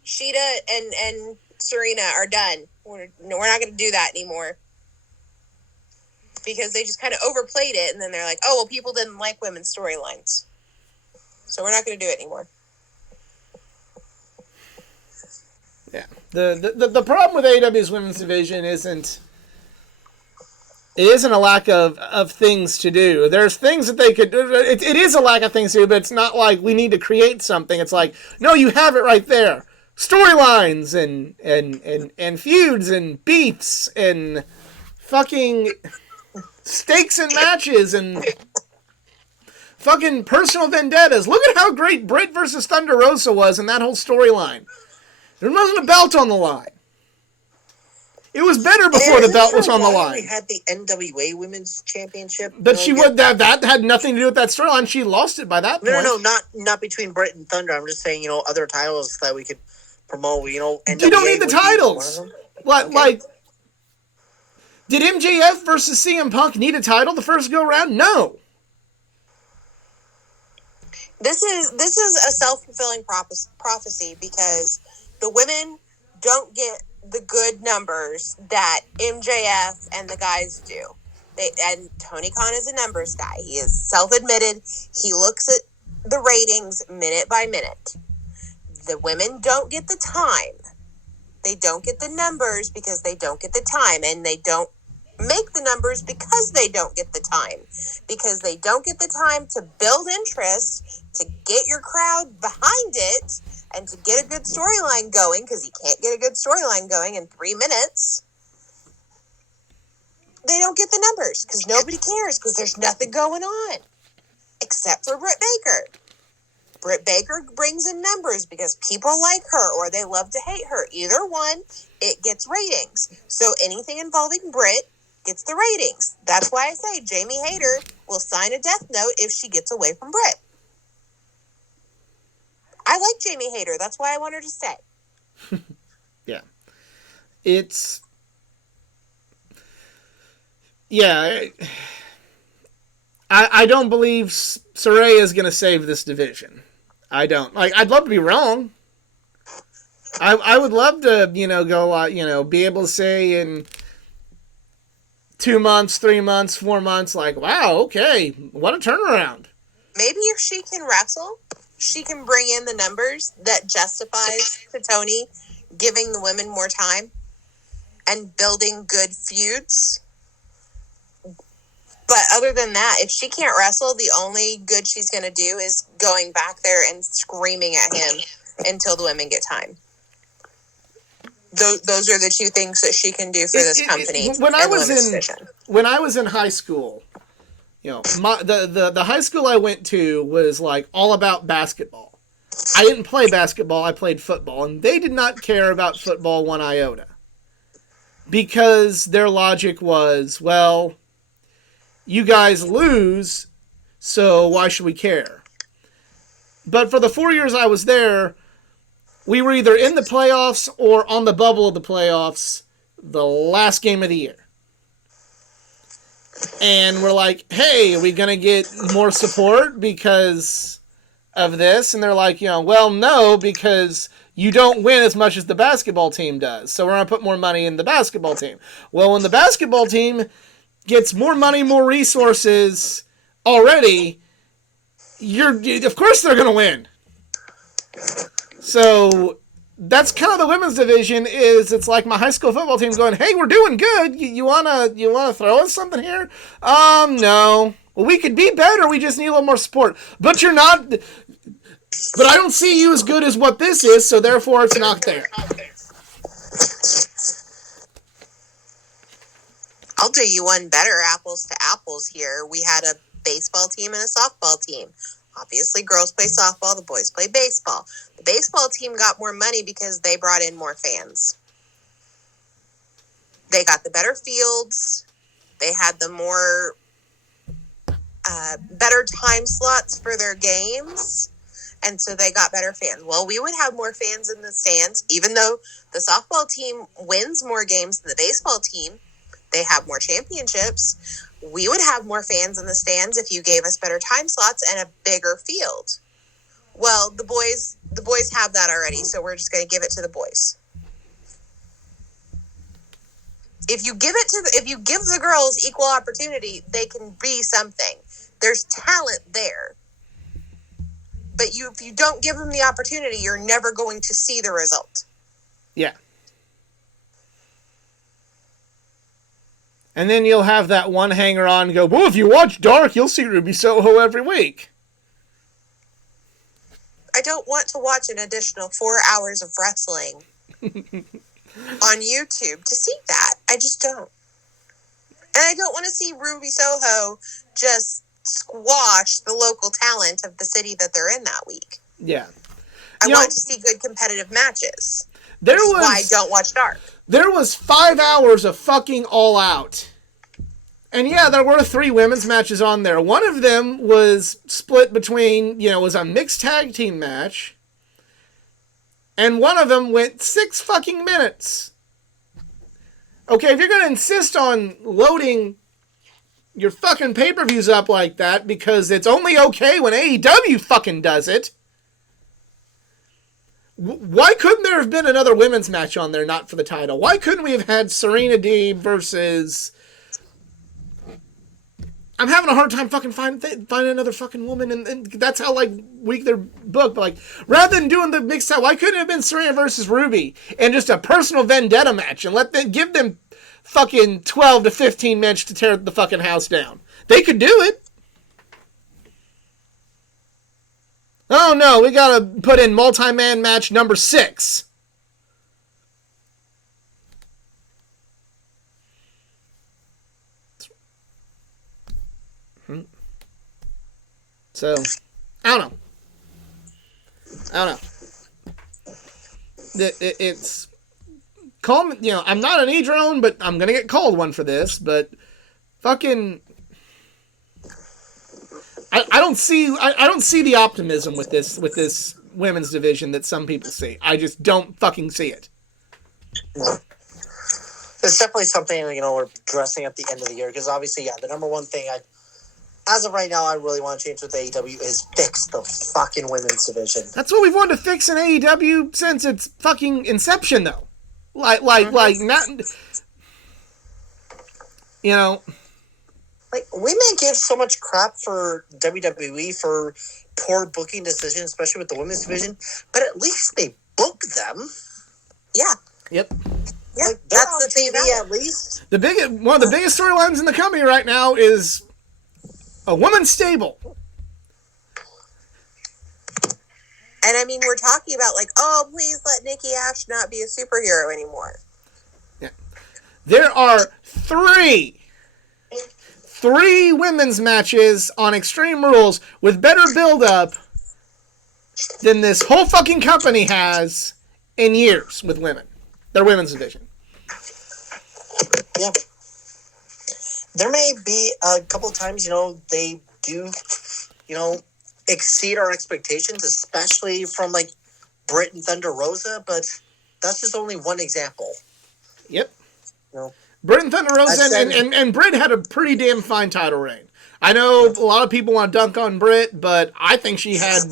Shida and Serena are done. We're not going to do that anymore. Because they just kind of overplayed it, and then they're like, oh, well, people didn't like women's storylines. So we're not going to do it anymore. Yeah. The problem with AEW's women's division isn't a lack of things to do. There's things that they could do. It is a lack of things to do, but it's not like we need to create something. It's like, no, you have it right there. Storylines and feuds and beefs and fucking stakes and matches and fucking personal vendettas. Look at how great Britt versus Thunder Rosa was in that whole storyline. There wasn't a belt on the line. It was better before the belt was on the line. We had the NWA Women's Championship. But that had nothing to do with that storyline. She lost it by that point. No, not between Britt and Thunder. I'm just saying, other titles that we could promote. NWA you don't need the titles. Like, did MJF versus CM Punk need a title the first go round? No. This is a self-fulfilling prophecy because the women don't get the good numbers that MJF and the guys do. And Tony Khan is a numbers guy. He is self-admitted. He looks at the ratings minute by minute. The women don't get the time. They don't get the numbers because they don't get the time. And they don't make the numbers because they don't get the time. Because they don't get the time to build interest, to get your crowd behind it, and to get a good storyline going, because you can't get a good storyline going in 3 minutes. They don't get the numbers because nobody cares, because there's nothing going on except for Britt Baker. Britt Baker brings in numbers because people like her or they love to hate her. Either one, it gets ratings. So anything involving Britt gets the ratings. That's why I say Jamie Hayter will sign a death note if she gets away from Britt. I like Jamie Hayter. That's why I want her to stay. Yeah. It's... Yeah. I don't believe Saraya is going to save this division. I don't. Like, I'd love to be wrong. I would love to, go, be able to say in 2 months, 3 months, 4 months, like, wow, okay, what a turnaround. Maybe if she can wrestle, she can bring in the numbers that justifies to Tony giving the women more time and building good feuds. But other than that, if she can't wrestle, the only good she's going to do is going back there and screaming at him until the women get time. Those are the two things that she can do for this company. When I was in high school, the high school I went to was like all about basketball. I didn't play basketball, I played football, and they did not care about football one iota. Because their logic was, well, you guys lose, so why should we care? But for the 4 years I was there, we were either in the playoffs or on the bubble of the playoffs the last game of the year. And we're like, hey, are we going to get more support because of this? And they're like, well, no, because you don't win as much as the basketball team does. So we're going to put more money in the basketball team. Well, when the basketball team gets more money, more resources already, of course they're going to win. So that's kind of the women's division. It's like my high school football team going, hey, we're doing good. You wanna throw us something here? No. Well, we could be better. We just need a little more support. But you're not. But I don't see you as good as what this is, so therefore it's not there. I'll do you one better, apples to apples here. We had a baseball team and a softball team. Obviously, girls play softball, the boys play baseball. The baseball team got more money because they brought in more fans. They got the better fields. They had the more better time slots for their games. And so they got better fans. Well, we would have more fans in the stands, even though the softball team wins more games than the baseball team. They have more championships. We would have more fans in the stands if you gave us better time slots and a bigger field. Well, the boys have that already, so we're just going to give it to the boys. If you give the girls equal opportunity, they can be something. There's talent there. But if you don't give them the opportunity, you're never going to see the result. Yeah. And then you'll have that one hanger-on go, well, if you watch Dark, you'll see Ruby Soho every week. I don't want to watch an additional 4 hours of wrestling on YouTube to see that. I just don't. And I don't want to see Ruby Soho just squash the local talent of the city that they're in that week. Yeah. I want to see good competitive matches. That's why I don't watch Dark. There was 5 hours of fucking All Out. And yeah, there were 3 women's matches on there. One of them was split between, was a mixed tag team match. And one of them went 6 fucking minutes. Okay, if you're going to insist on loading your fucking pay-per-views up like that because it's only okay when AEW fucking does it, Why couldn't there have been another women's match on there, not for the title? Why couldn't we have had Serena Deeb versus... I'm having a hard time fucking finding another fucking woman, and that's how, like, weak they're booked. But, like, rather than doing the mixed out, why couldn't it have been Serena versus Ruby and just a personal vendetta match and give them fucking 12 to 15 minutes to tear the fucking house down? They could do it. Oh, no, we gotta put in multi-man match number 6. So, I don't know. It's... Call me, you know, I'm not an E-drone, but I'm gonna get called one for this, but fucking... I don't see the optimism with this women's division that some people see. I just don't fucking see it. No. It's definitely something, you know, we're addressing at the end of the year, because obviously, yeah, the number one thing as of right now, I really want to change with AEW is fix the fucking women's division. That's what we've wanted to fix in AEW since its fucking inception, though. Like, not, you know. Like, we may give so much crap for WWE for poor booking decisions, especially with the women's division, but at least they book them. Yeah. Yep. Yeah, like, that's the TV at least. One of the biggest storylines in the company right now is a woman's stable. And I mean, we're talking about like, oh, please let Nikki Ash not be a superhero anymore. Yeah. There are three women's matches on Extreme Rules with better build-up than this whole fucking company has in years with women. Their women's division. Yeah. There may be a couple of times, you know, they do, you know, exceed our expectations, especially from, like, Britt and Thunder Rosa, but that's just only one example. Yep. You know? Britt and Thunder Rosa, and Britt had a pretty damn fine title reign. I know a lot of people want to dunk on Britt, but I think she had...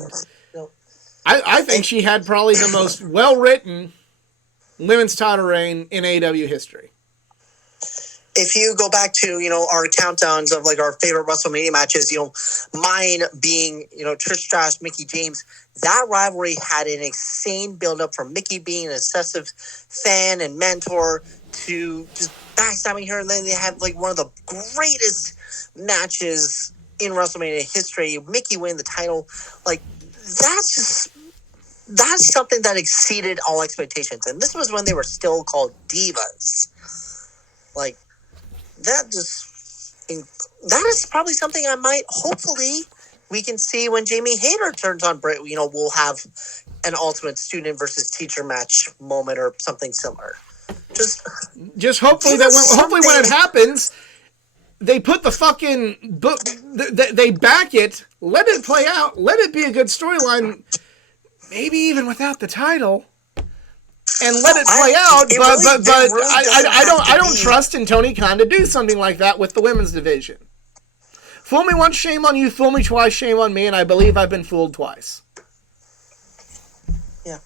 I think she had probably the most well-written women's title reign in AEW history. If you go back to, you know, our countdowns of, like, our favorite WrestleMania matches, you know, mine being, you know, Trish Stratus, Mickie James, that rivalry had an insane build-up from Mickie being an obsessive fan and mentor to just backstabbing her, and then they had, like, one of the greatest matches in WrestleMania history. Mickie winning the title. Like, that's something that exceeded all expectations. And this was when they were still called divas. Like, that is probably something I might, hopefully, we can see when Jamie Hayter turns on Britt. You know, we'll have an ultimate student versus teacher match moment or something similar. Just hopefully when it happens, they put the fucking book, they back it, let it play out, let it be a good storyline, maybe even without the title. And let it play out, but I don't trust in Tony Khan to do something like that with the women's division. Fool me once, shame on you. Fool me twice, shame on me. And I believe I've been fooled twice. Yeah.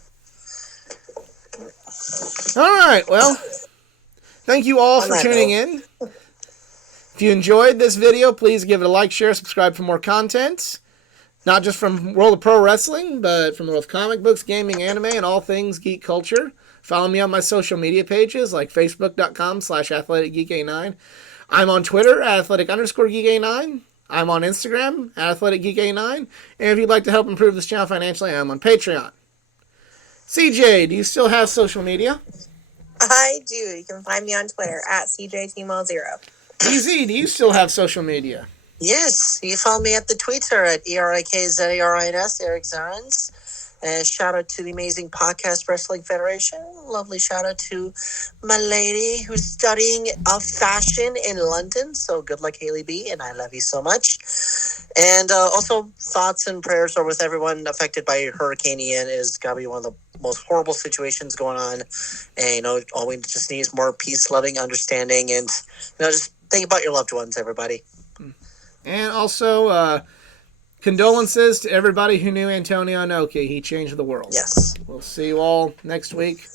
All right. Well, thank you all for tuning in. If you enjoyed this video, please give it a like, share, subscribe for more content. Not just from World of Pro Wrestling, but from the world of comic books, gaming, anime, and all things geek culture. Follow me on my social media pages like facebook.com/athleticgeeka9. I'm on Twitter, athletic_geeka9. I'm on Instagram, athleticgeeka9. And if you'd like to help improve this channel financially, I'm on Patreon. CJ, do you still have social media? I do. You can find me on Twitter @CJTMall0. EZ, do you still have social media? Yes, you can follow me at the Twitter at ERIKZARINS, Eric Zarins. And shout out to the amazing Podcast Wrestling Federation. Lovely shout out to my lady who's studying fashion in London. So good luck, Haley B, and I love you so much. And also, thoughts and prayers are with everyone affected by Hurricane Ian. It's got to be one of the most horrible situations going on. And, you know, all we just need is more peace, loving, understanding, and, you know, just think about your loved ones, everybody. And also, condolences to everybody who knew Antonio Inoki. He changed the world. Yes. We'll see you all next week.